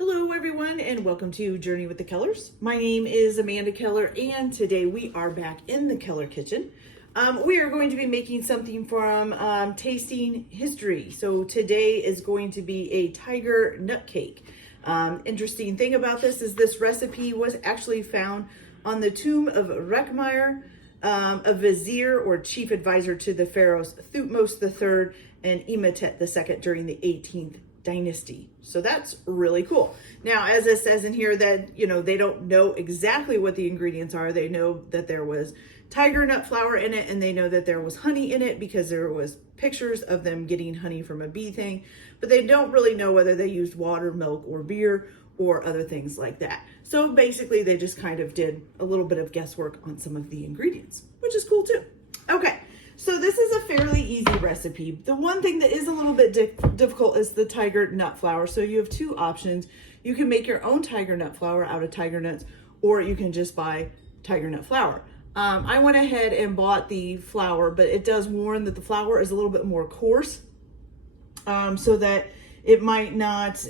Hello everyone and welcome to Journey with the Kellers. My name is Amanda Keller and today we are back in the Keller kitchen. We are going to be making something from tasting history. So today is going to be a tiger nut cake. Interesting thing about this is this recipe was actually found on the tomb of Rekhmire, a vizier or chief advisor to the pharaohs Thutmose III and Imhotep II during the 18th dynasty. So that's really cool. Now, as it says in here that, they don't know exactly what the ingredients are. They know that there was tiger nut flour in it and they know that there was honey in it because there was pictures of them getting honey from a bee thing, but they don't really know whether they used water, milk, or beer or other things like that. So basically they just kind of did a little bit of guesswork on some of the ingredients, which is cool too. Okay. So this is a fairly easy recipe. The one thing that is a little bit difficult is the tiger nut flour. So you have two options. You can make your own tiger nut flour out of tiger nuts, or you can just buy tiger nut flour. I went ahead and bought the flour, but it does warn that the flour is a little bit more coarse, so that it might not,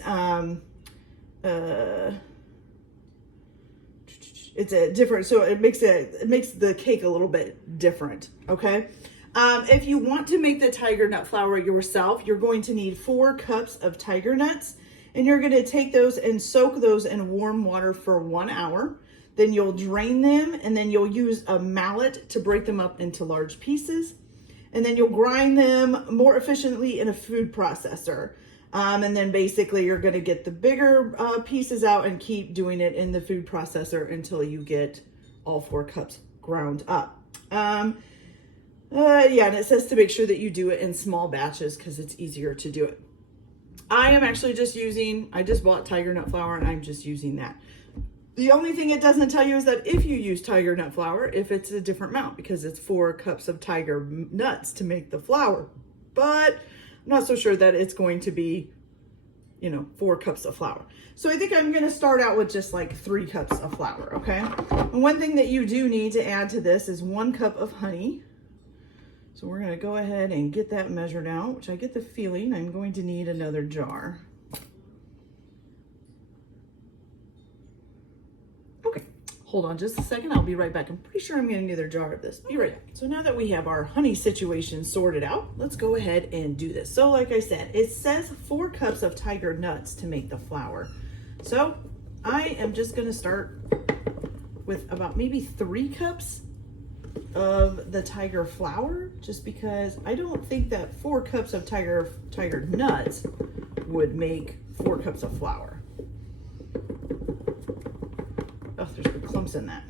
it's a different, so it makes the cake a little bit different, okay? If you want to make the tiger nut flour yourself, you're going to need 4 cups of tiger nuts, and you're going to take those and soak those in warm water for 1 hour. Then you'll drain them, and then you'll use a mallet to break them up into large pieces. And then you'll grind them more efficiently in a food processor. And then basically you're going to get the bigger pieces out and keep doing it in the food processor until you get all 4 cups ground up. Yeah, and it says to make sure that you do it in small batches because it's easier to do it. I am actually I just bought tiger nut flour and I'm just using that. The only thing it doesn't tell you is that if you use tiger nut flour, if it's a different amount, because it's 4 cups of tiger nuts to make the flour. But I'm not so sure that it's going to be, 4 cups of flour. So I think I'm going to start out with just like 3 cups of flour, okay? And one thing that you do need to add to this is 1 cup of honey. So we're going to go ahead and get that measured out, which I get the feeling I'm going to need another jar. Okay, hold on just a second. I'll be right back. I'm pretty sure I'm going to need another jar of this. Be right back. So now that we have our honey situation sorted out, let's go ahead and do this. So like I said, it says 4 cups of tiger nuts to make the flour. So I am just going to start with about maybe 3 cups of the tiger flour, just because I don't think that 4 cups of tiger nuts would make 4 cups of flour. Oh, there's good clumps in that.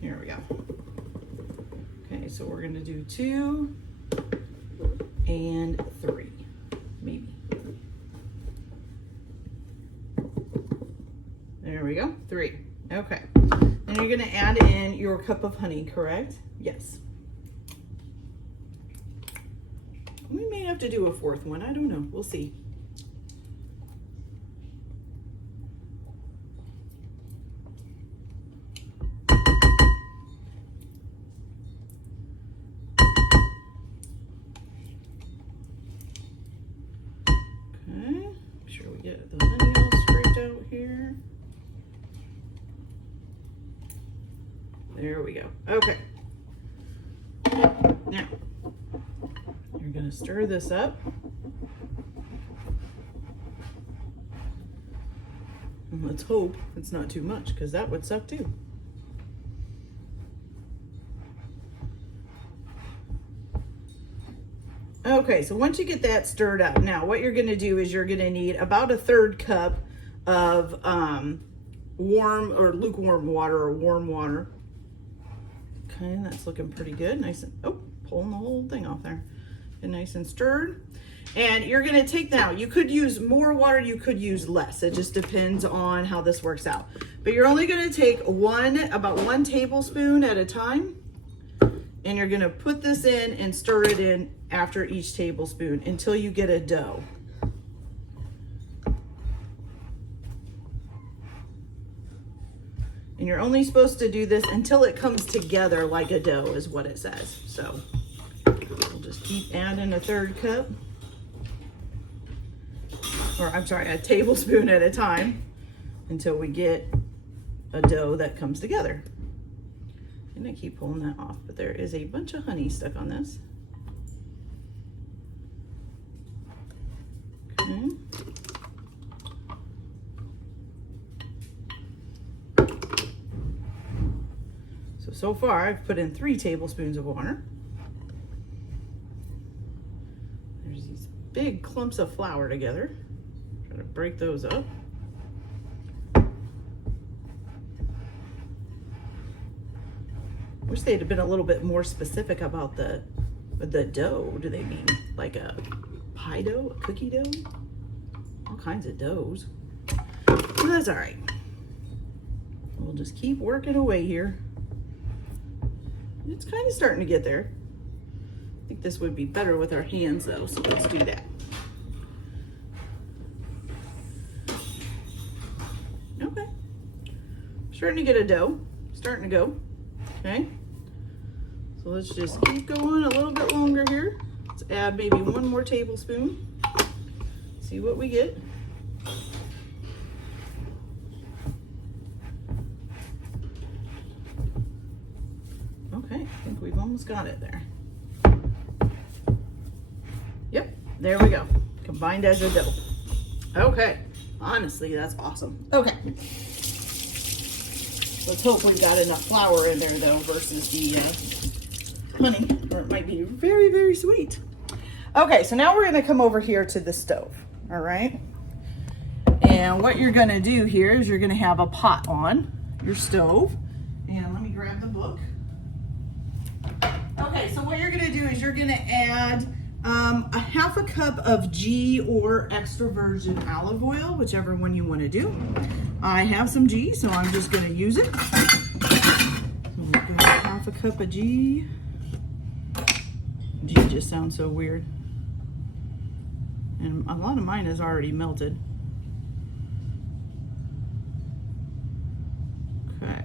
Here we go. Okay, so we're gonna do 2 and 3, maybe. There we go, 3. Okay. And you're going to add in your cup of honey, correct? Yes. We may have to do a 4th one. I don't know. We'll see. Okay. Make sure we get the honey all scraped out here. There we go. Okay. Now, you're going to stir this up. And let's hope it's not too much, because that would suck too. Okay, so once you get that stirred up, now what you're going to do is you're going to need about a 1/3 cup of warm or lukewarm water or warm water. Okay, that's looking pretty good. Nice and, pulling the whole thing off there. And nice and stirred. And you're gonna take now, you could use more water, you could use less. It just depends on how this works out. But you're only gonna take about 1 tablespoon at a time. And you're gonna put this in and stir it in after each tablespoon until you get a dough. And you're only supposed to do this until it comes together like a dough is what it says. So we'll just keep adding a 1/3 cup. or I'm sorry, a tablespoon at a time until we get a dough that comes together. And I keep pulling that off, but there is a bunch of honey stuck on this. Okay. So far I've put in 3 tablespoons of water. There's these big clumps of flour together. Try to break those up. Wish they'd have been a little bit more specific about the dough. Do they mean like a pie dough, a cookie dough? All kinds of doughs. So that's all right. We'll just keep working away here. It's kind of starting to get there. I think this would be better with our hands though, so let's do that. Okay. Starting to get a dough. Starting to go. Okay. So let's just keep going a little bit longer here. Let's add maybe 1 more tablespoon. See what we get. Okay, I think we've almost got it there. Yep, there we go. Combined as a dough. Okay, honestly, that's awesome. Okay. Let's hope we've got enough flour in there though versus the honey, or it might be very, very sweet. Okay, so now we're gonna come over here to the stove, all right? And what you're gonna do here is you're gonna have a pot on your stove. And let me grab the book. Okay, so what you're gonna do is you're gonna add a 1/2 cup of ghee or extra virgin olive oil, whichever one you wanna do. I have some ghee, so I'm just gonna use it. So we've got 1/2 cup of ghee. Ghee just sounds so weird. And a lot of mine is already melted. Okay.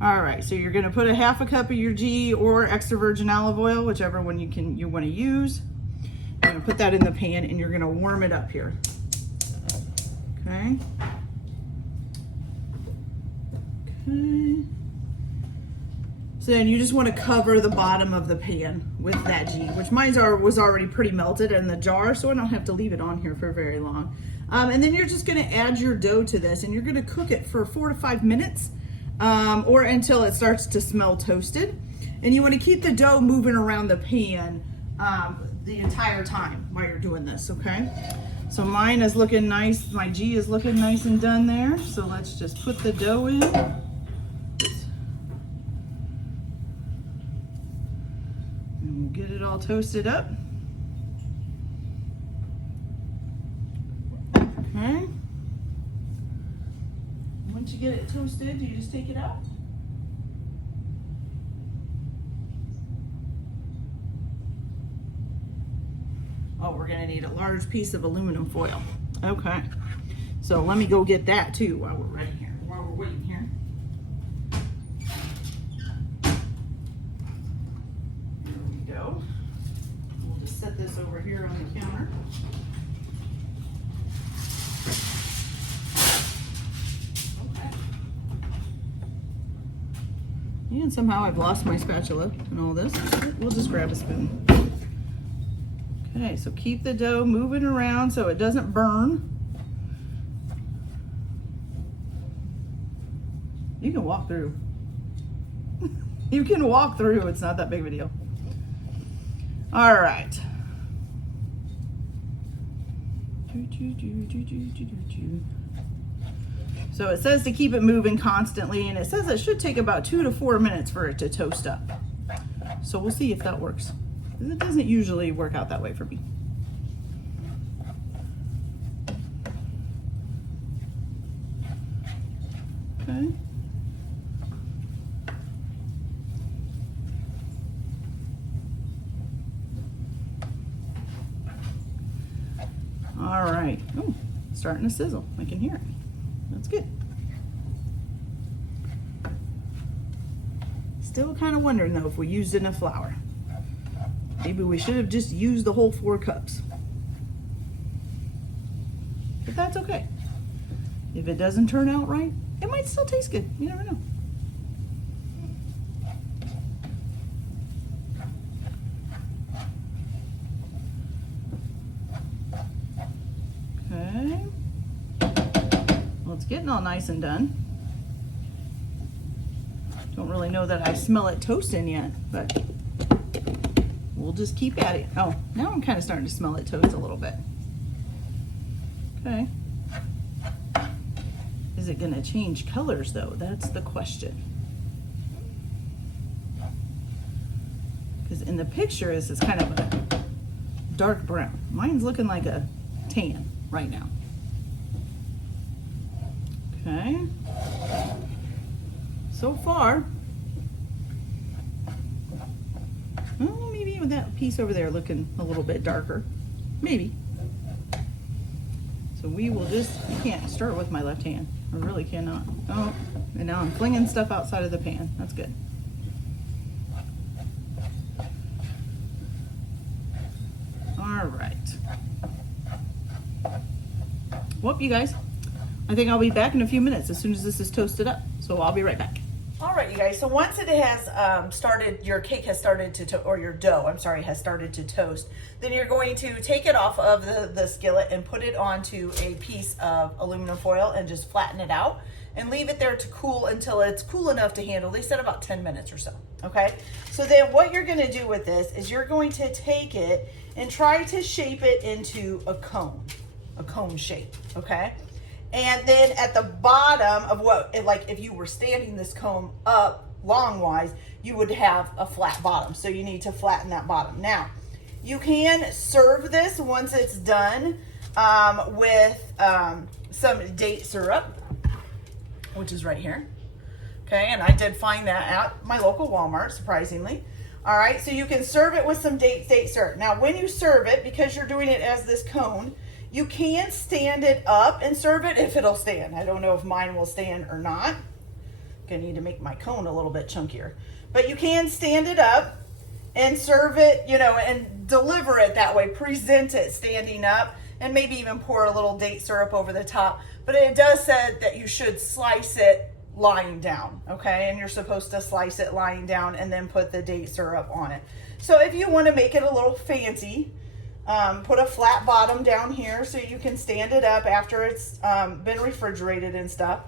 All right, so you're gonna put a 1/2 cup of your ghee or extra virgin olive oil, whichever one you wanna use. You're gonna put that in the pan and you're gonna warm it up here. Okay. Okay. So then you just want to cover the bottom of the pan with that ghee, which mine was already pretty melted in the jar, so I don't have to leave it on here for very long. And then you're just going to add your dough to this, and you're going to cook it for 4 to 5 minutes, or until it starts to smell toasted. And you want to keep the dough moving around the pan the entire time while you're doing this, okay? So mine is looking nice. My ghee is looking nice and done there. So let's just put the dough in. And we'll get it all toasted up. Okay. Once you get it toasted, you just take it out. Oh, we're gonna need a large piece of aluminum foil. Okay, so let me go get that too while we're waiting here. There we go. We'll just set this over here on the counter. Okay. And somehow I've lost my spatula and all this. We'll just grab a spoon. Okay, so keep the dough moving around so it doesn't burn. You can walk through. You can walk through, it's not that big of a deal. All right. So it says to keep it moving constantly, and it says it should take about 2 to 4 minutes for it to toast up. So we'll see if that works. It doesn't usually work out that way for me. Okay. All right. Oh, starting to sizzle. I can hear it. That's good. Still kind of wondering though if we used enough flour. Maybe we should have just used the whole 4 cups. but that's okay. If it doesn't turn out right, it might still taste good. You never know. Okay. Well, it's getting all nice and done. Don't really know that I smell it toasting yet, but we'll just keep at it. Oh, now I'm kind of starting to smell it toast a little bit. Okay. Is it gonna change colors though? That's the question. Because in the picture, this is kind of a dark brown. Mine's looking like a tan right now. Okay. So far, well, maybe with that piece over there looking a little bit darker. Maybe. So we will just, you can't stir it with my left hand. I really cannot. Oh, and now I'm flinging stuff outside of the pan. That's good. All right. Well, you guys, I think I'll be back in a few minutes as soon as this is toasted up. So I'll be right back. All right, you guys, so once it has started, your cake has started to, or your dough, I'm sorry, has started to toast, then you're going to take it off of the skillet and put it onto a piece of aluminum foil and just flatten it out and leave it there to cool until it's cool enough to handle. They said about 10 minutes or so, okay? So then what you're gonna do with this is you're going to take it and try to shape it into a cone shape, okay? And then at the bottom of like if you were standing this cone up long-wise, you would have a flat bottom. So you need to flatten that bottom. Now, you can serve this once it's done with some date syrup, which is right here. Okay, and I did find that at my local Walmart, surprisingly. All right, so you can serve it with some date syrup. Now, when you serve it, because you're doing it as this cone, you can stand it up and serve it if it'll stand. I don't know if mine will stand or not. Gonna need to make my cone a little bit chunkier. But you can stand it up and serve it, you know, and deliver it that way. Present it standing up and maybe even pour a little date syrup over the top. But it does say that you should slice it lying down, okay? And you're supposed to slice it lying down and then put the date syrup on it. So if you want to make it a little fancy, put a flat bottom down here so you can stand it up after it's been refrigerated and stuff.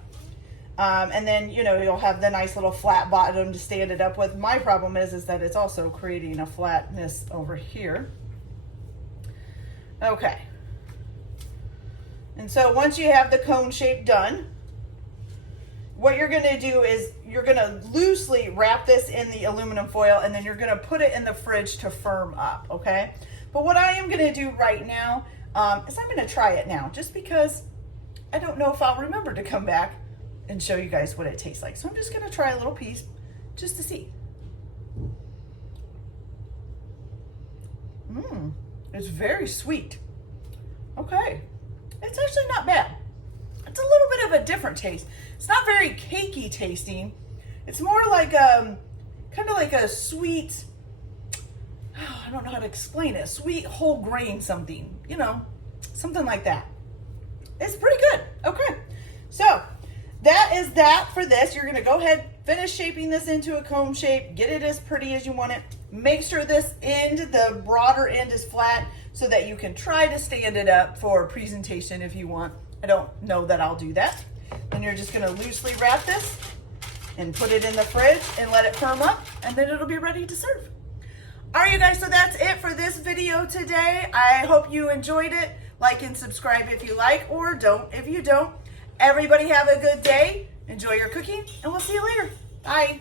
And then, you know, you'll have the nice little flat bottom to stand it up with. My problem is that it's also creating a flatness over here. Okay. And so once you have the cone shape done, what you're going to do is you're going to loosely wrap this in the aluminum foil and then you're going to put it in the fridge to firm up, okay? But what I am going to do right now is I'm going to try it now just because I don't know if I'll remember to come back and show you guys what it tastes like. So I'm just going to try a little piece just to see. It's very sweet. Okay. It's actually not bad. It's a little bit of a different taste. It's not very cakey tasting. It's more like kind of like a sweet, I don't know how to explain it, sweet whole grain something, you know, something like that. It's pretty good. Okay, so that is that for this. You're gonna go ahead, finish shaping this into a cone shape, get it as pretty as you want it. Make sure this end, the broader end, is flat so that you can try to stand it up for presentation if you want. I don't know that I'll do that. Then you're just gonna loosely wrap this and put it in the fridge and let it firm up, and then it'll be ready to serve. All right, you guys, so that's it for this video today. I hope you enjoyed it. Like and subscribe if you like, or don't if you don't. Everybody have a good day. Enjoy your cooking, and we'll see you later. Bye.